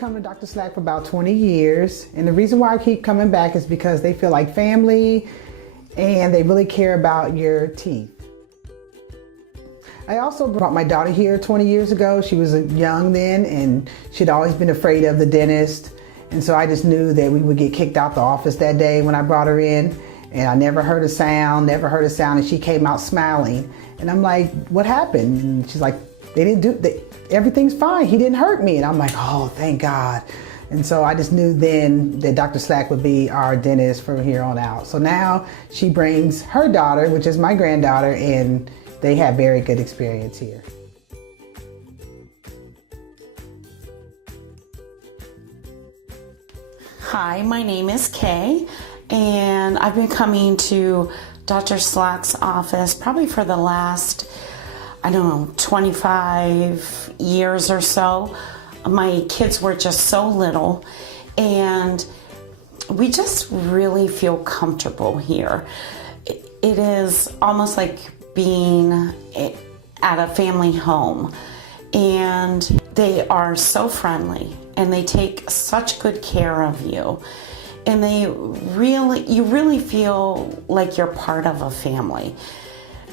come to Dr. Slack for about 20 years, and the reason why I keep coming back is because they feel like family and they really care about your teeth. I also brought my daughter here 20 years ago. She was young then, and she'd always been afraid of the dentist, and so I just knew that we would get kicked out the office that day when I brought her in, and I never heard a sound, and she came out smiling, and I'm like, what happened? And she's like, everything's fine, he didn't hurt me. And I'm like, oh, thank God. And so I just knew then that Dr. Slack would be our dentist from here on out. So now she brings her daughter, which is my granddaughter, and they have very good experience here. Hi, my name is Kay, and I've been coming to Dr. Slack's office probably for the last, 25 years or so. My kids were just so little, and we just really feel comfortable here. It is almost like being at a family home, and they are so friendly, and they take such good care of you, and you really feel like you're part of a family.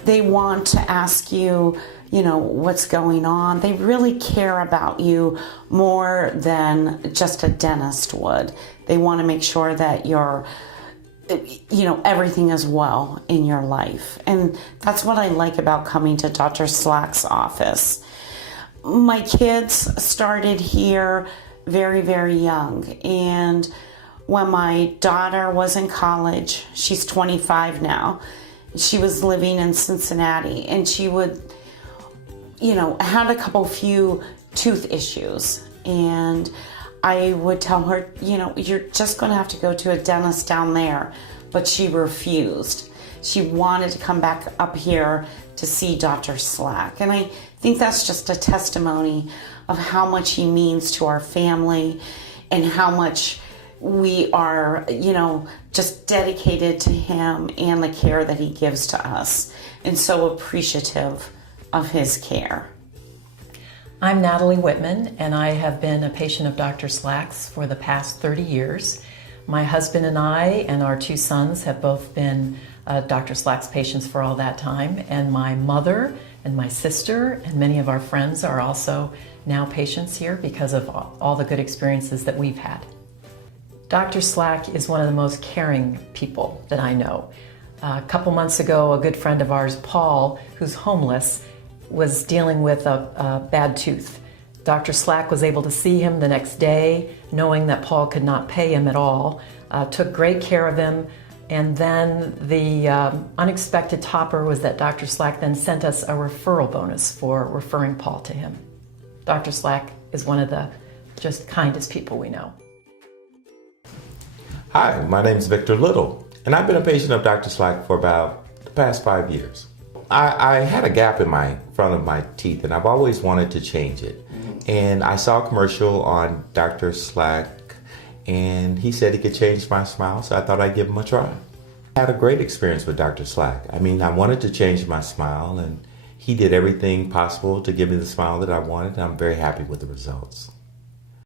They want to ask you, what's going on. They really care about you more than just a dentist would. They want to make sure that everything is well in your life. And that's what I like about coming to Dr. Slack's office. My kids started here very, very young. And when my daughter was in college, she's 25 now, she was living in Cincinnati, and she would, had a few tooth issues. And I would tell her, you're just going to have to go to a dentist down there. But she refused. She wanted to come back up here to see Dr. Slack. And I think that's just a testimony of how much he means to our family and how much we are, just dedicated to him and the care that he gives to us, and so appreciative of his care. I'm Natalie Whitman, and I have been a patient of Dr. Slack's for the past 30 years. My husband and I and our two sons have both been Dr. Slack's patients for all that time, and my mother and my sister and many of our friends are also now patients here because of all the good experiences that we've had. Dr. Slack is one of the most caring people that I know. A couple months ago, a good friend of ours, Paul, who's homeless, was dealing with a bad tooth. Dr. Slack was able to see him the next day, knowing that Paul could not pay him at all, took great care of him, and then the unexpected topper was that Dr. Slack then sent us a referral bonus for referring Paul to him. Dr. Slack is one of the just kindest people we know. Hi, my name is Victor Little, and I've been a patient of Dr. Slack for about the past 5 years. I had a gap in my front of my teeth, and I've always wanted to change it. And I saw a commercial on Dr. Slack, and he said he could change my smile, so I thought I'd give him a try. I had a great experience with Dr. Slack. I wanted to change my smile, and he did everything possible to give me the smile that I wanted, and I'm very happy with the results.